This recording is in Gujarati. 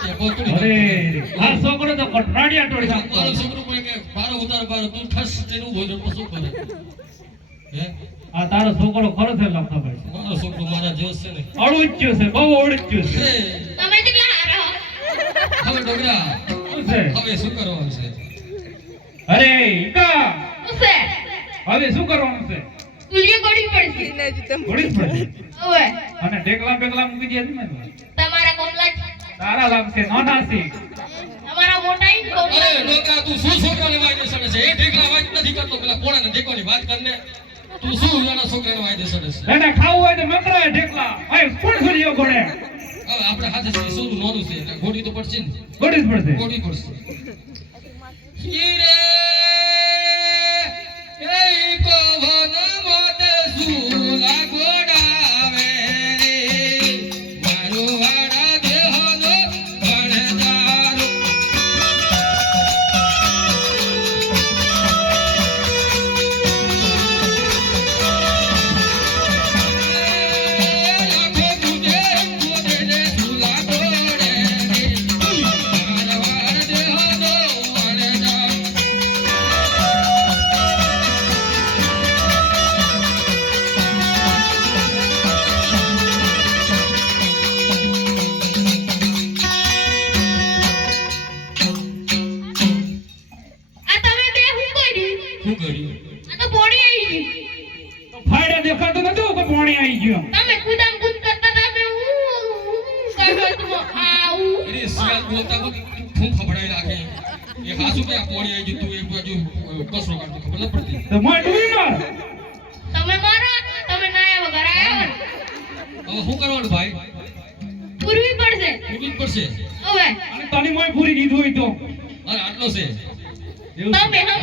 કે પોતડી અરે આ છોકરો તો કટરાડિયા ટોળી મારો છોકરો કોઈ કે બારો ઉતાર બારો તું ઠસ તેનું બોલ તો શું કરે હે આ તારો છોકરો ખરો છે લખા ભાઈ મારો છોકરો મારા જેવો છે ને અળુચ્યો છે બહુ અળુચ્યો છે તમે કેટલા હારો હવે ડોગરા શું છે હવે શું કરવાનું છે અરે ઈકા ઉસે હવે શું કરવાનું છે તુલિય ગોડી પડશે ઘોડી જ પડશે ઓવે અને ઢેકલા બેકલા મૂકી દે ને તમારા કોમલા તારા લાગશે નો નાસી તમારા મોટા ઈ અરે કોમલા ડોગરા તું શું છોકરાને વાયદે સડે છે એ ઢેકલા વાત નથી કરતો પેલા કોણાને ઢેકોની વાત કરને તું શું એના છોકરાને વાયદે સડે છે એને ખાવું હોય તો મંત્રાય ઢેકલા ભાઈ કોણ છોડીયો ઘોડે હવે આપણે હાથે શું નોનું છે એટલે ઘોડી તો પડશે ને ઘોડી જ પડશે ઘોડી પડશે હીરે એ કોવન મોતે સુલા ગોડાવે રે મારો વાડા દેહનો ભણજારો લાખો તુજે મોતે સુલા ગોડે રે મારો વાડા દેહનો ભણજારો આ તમે બે હું કર્યું શું કર્યું આ તો પોણી આવી ગઈ ફાયડા દેખાતું નતું કે પાણી આવી ગયું તમે કુદામ કુદ કરતા હતા મે કર્યો તો આવું અરે સિયાલ બોલતા વખત ખૂબ ખબડાઈ રાખે એ હાસુ કે આ પોણી આવી ગયું તું એક બાજુ કસરો કાઢતો ખબર ન પડતી તો મોય ડૂબી માર તમે મારો તમે નાયા વગર આયા હવે શું કરવાનું ભાઈ પૂરવી પડશે પૂરવી જ પડશે ઓવે અને તને મોય પૂરી દીધું હોય તો અરે આટલો છે એવું છે. તમે